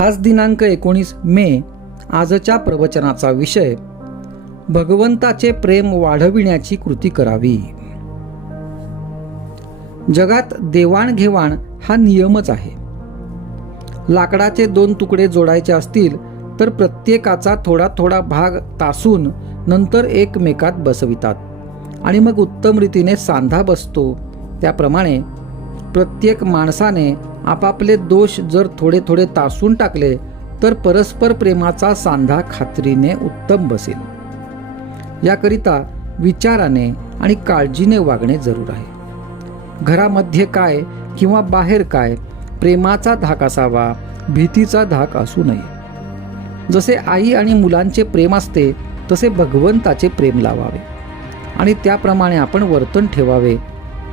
आज दिनांक 19 मे. आजच्या प्रवचनाचा विषय भगवंताचे प्रेम वाढविण्याची कृती करावी. जगात देवाणघेवाण हा नियमच आहे. लाकडाचे 2 तुकडे जोडायचे असतील तर प्रत्येकाचा थोडा थोडा भाग तासून नंतर एकमेकात बसवितात आणि मग उत्तम रीतीने सांधा बसतो. त्याप्रमाणे प्रत्येक माणसाने आपापले दोष जर थोडे थोडे तासून टाकले तर परस्पर प्रेमाचा सांधा खात्रीने उत्तम बसेल. याकरिता विचाराने आणि काळजीने वागणे जरूर आहे. घरामध्ये काय किंवा बाहेर काय प्रेमाचा धाक असावा, भीतीचा धाक असू नये. जसे आई आणि मुलांचे प्रेम असते तसे भगवंताचे प्रेम लावावे आणि त्याप्रमाणे आपण वर्तन ठेवावे.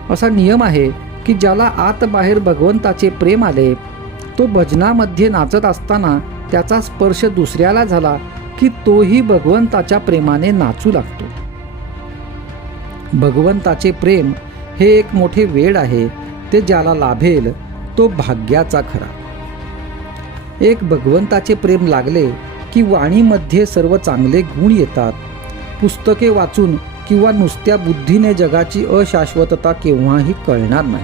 असा नियम आहे की ज्याला आत बाहेर भगवंताचे प्रेम आले तो भजनामध्ये नाचत असताना त्याचा स्पर्श दुसऱ्याला झाला की तोही भगवंताच्या प्रेमाने नाचू लागतो. भगवंताचे प्रेम हे एक मोठे वेड आहे. ते ज्याला लाभेल तो भाग्याचा खरा. एक भगवंताचे प्रेम लागले की वाणीमध्ये सर्व चांगले गुण येतात. पुस्तके वाचून किंवा नुसत्या बुद्धीने जगाची अशाश्वतता केव्हाही कळणार नाही.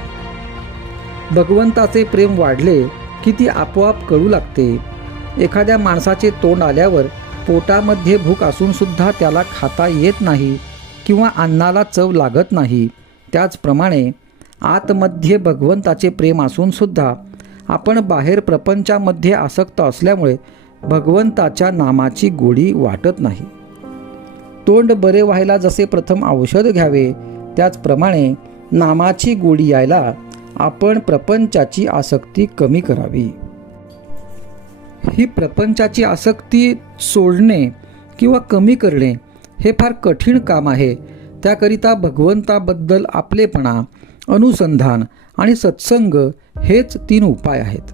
भगवंताचे प्रेम वाढले की ती आपोआप कळू लागते. एखाद्या माणसाचे तोंड आल्यावर पोटामध्ये भूक असून सुद्धा त्याला खाता येत नाही किंवा अन्नाला चव लागत नाही. त्याचप्रमाणे आतमध्ये भगवंताचे प्रेम असून सुद्धा आपण बाहेर प्रपंचामध्ये आसक्त असल्यामुळे भगवंताच्या नामाची गोडी वाटत नाही. तोंड बरे व्हायला जसे प्रथम औषध घ्यावे त्याचप्रमाणे नामाची गोडी यायला आपण प्रपंचाची आसक्ती कमी करावी. ही प्रपंचाची आसक्ती सोडणे किंवा कमी करणे हे फार कठीण काम आहे. त्याकरिता भगवंताबद्दल आपलेपणा, अनुसंधान आणि सत्संग हेच 3 उपाय आहेत.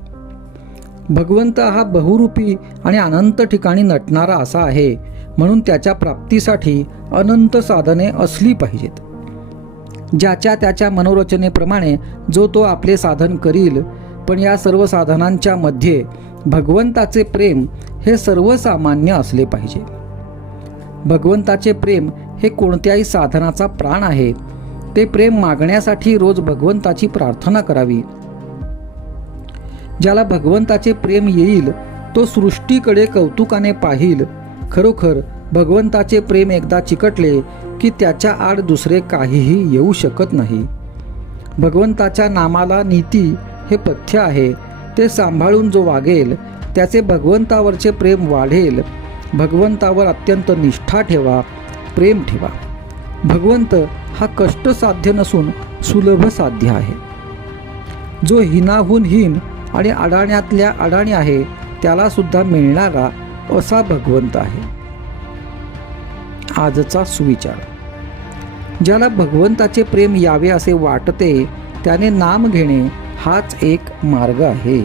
भगवंत हा बहुरूपी आणि अनंत ठिकाणी नटणारा असा आहे, म्हणून त्याच्या प्राप्तीसाठी अनंत साधने असली पाहिजेत. ज्याच्या त्याच्या मनोरचनेप्रमाणे जो तो आपले साधन करील, पण या सर्व साधनांच्या मध्ये भगवंताचे प्रेम हे सर्वसामान्य असले पाहिजे. भगवंताचे प्रेम हे कोणत्याही साधनाचा प्राण आहे. ते प्रेम मागण्यासाठी रोज भगवंताची प्रार्थना करावी. ज्याला भगवंताचे प्रेम येईल तो सृष्टीकडे कौतुकाने पाहिल. खरोखर भगवंताचे प्रेम एकदा चिकटले की त्याच्या आड दुसरे काहीही येऊ शकत नाही. भगवंताच्या नामाला नीती हे पथ्य आहे. ते सांभाळून जो वागेल त्याचे भगवंतावरचे प्रेम वाढेल. भगवंतावर अत्यंत निष्ठा ठेवा, प्रेम ठेवा. भगवंत हा कष्टसाध्य नसून सुलभ साध्य आहे. जो हिनाहून हीन आणि अडाण्यातल्या अडाणी आहे त्याला सुद्धा मिळणारा असा भगवंत आहे. आजचा सुविचार. ज्याला भगवंताचे प्रेम यावे असे वाटते त्याने नाम घेणे हाच एक मार्ग आहे.